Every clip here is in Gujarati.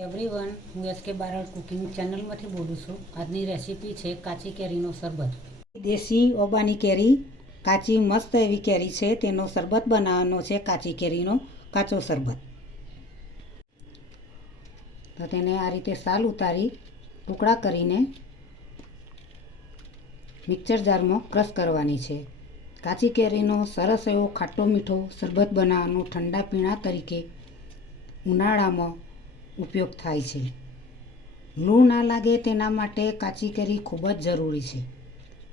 એવરીવન હું એસ કે બારડ કુકિંગ ચેનલમાંથી બોલું છું. આજની રેસીપી છે કાચી કેરીનો શરબત. દેશી ઓબાની કેરી, કાચી મસ્ત એવી કેરી છે, તેનો શરબત બનાવવાનો છે કાચી કેરીનો કાચો શરબત. તો તેને આ રીતે સાલ ઉતારી, ટુકડા કરીને મિક્સર જારમાં ક્રશ કરવાની છે. કાચી કેરીનો સરસ એવો ખાટો મીઠો શરબત બનાવવાનો ઠંડા પીણા તરીકે ઉનાળામાં ઉપયોગ થાય છે. લૂ ના લાગે તેના માટે કાચી કેરી ખૂબ જ જરૂરી છે.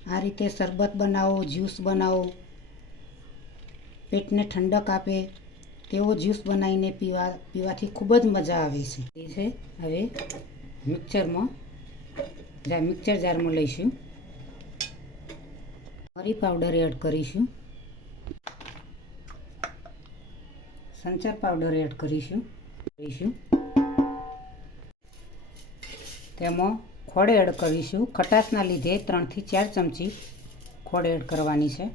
આ રીતે શરબત બનાવો, જ્યુસ બનાવો, પેટને ઠંડક આપે તેવો જ્યુસ બનાવીને પીવા, પીવાથી ખૂબ જ મજા આવે છે. એ છે, હવે મિક્સરમાં મિક્સર જારમાં લઈશું. મરી પાવડર એડ કરીશું. સંચર પાવડર એડ કરીશું. કરીશું. તેમાં ખોળ એડ કરીશું. ખટાશના લીધે ત્રણથી ચાર ચમચી ખોળ એડ કરવાની છે.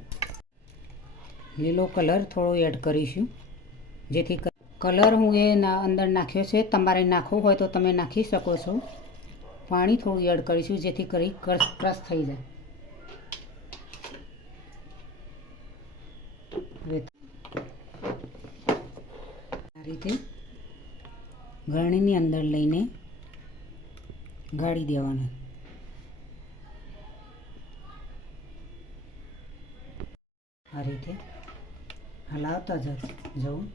લીલો કલર થોડો એડ કરીશું. જેથી કલર હું એ અંદર નાખ્યો છે. તમારે નાખવો હોય તો તમે નાખી શકો છો. પાણી થોડું એડ કરીશું જેથી કરી ક્રશ થઈ જાય. આ રીતે ગરણીની અંદર લઈને ગાળી દેવાનું. આ રીતે હલાવતા જવું.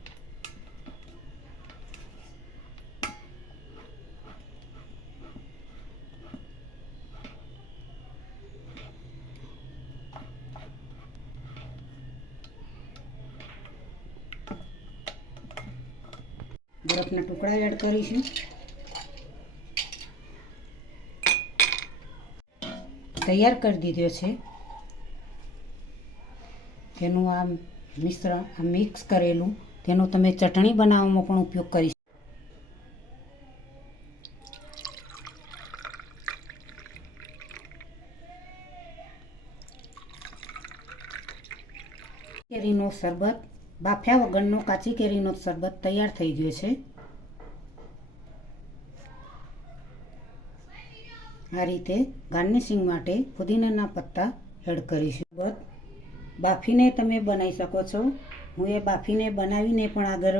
બરફના ટુકડા એડ કરીશું. તૈયાર કરી દીધો છે તેનું આ મિશ્રણ આ મિક્સ કરેલું, તેનો તમે ચટણી બનાવવામાં પણ ઉપયોગ કરી. કેરીનો શરબત, બાફ્યા વગરનો કાચી કેરીનો શરબત તૈયાર થઈ ગયો છે આ રીતે ગાર્નિશિંગ માટે પુદીનાના પત્તા એડ કરીશું. બસ, બાફીને તમે બનાવી શકો છો. હું એ બાફીને બનાવીને પણ આગળ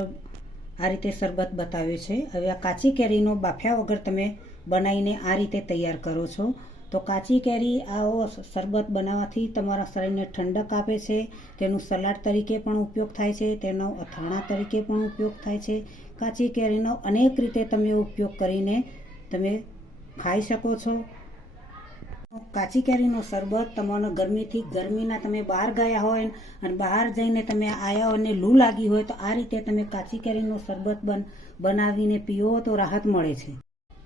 આ રીતે શરબત બતાવ્યો છે. હવે આ કાચી કેરીનો બાફ્યા વગર તમે બનાવીને આ રીતે તૈયાર કરો છો. તો કાચી કેરી આવો શરબત બનાવવાથી તમારા શરીરને ઠંડક આપે છે. તેનું સલાડ તરીકે પણ ઉપયોગ થાય છે. તેનો અથાણા તરીકે પણ ઉપયોગ થાય છે. કાચી કેરીનો અનેક રીતે તમે ઉપયોગ કરીને તમે ખાઈ શકો છો. કાચી કેરીનો શરબત તમારો ગરમીથી, ગરમીના તમે બહાર ગયા હોય અને બહાર જઈને તમે આવ્યા હોય અને લૂ લાગી હોય તો આ રીતે તમે કાચી કેરીનો શરબત બન, બનાવીને પીવો તો રાહત મળે છે.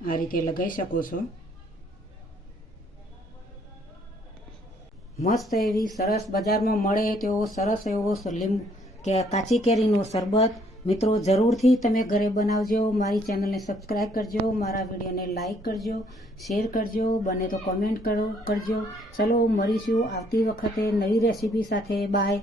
આ રીતે લગાવી શકો છો. મસ્ત એવી સરસ બજારમાં મળે તેવો સરસ એવો લીંબુ કે કાચી કેરીનો શરબત મિત્રો, જરૂરથી તમે ઘરે બનાવજો, મારી ચેનલને સબસ્ક્રાઈબ કરજો, મારા વિડીયોને લાઇક કરજો શેર કરજો, બને તો કોમેન્ટ કરો, કરજો. ચલો, મળીશું આવતી વખતે નવી રેસીપી સાથે. બાય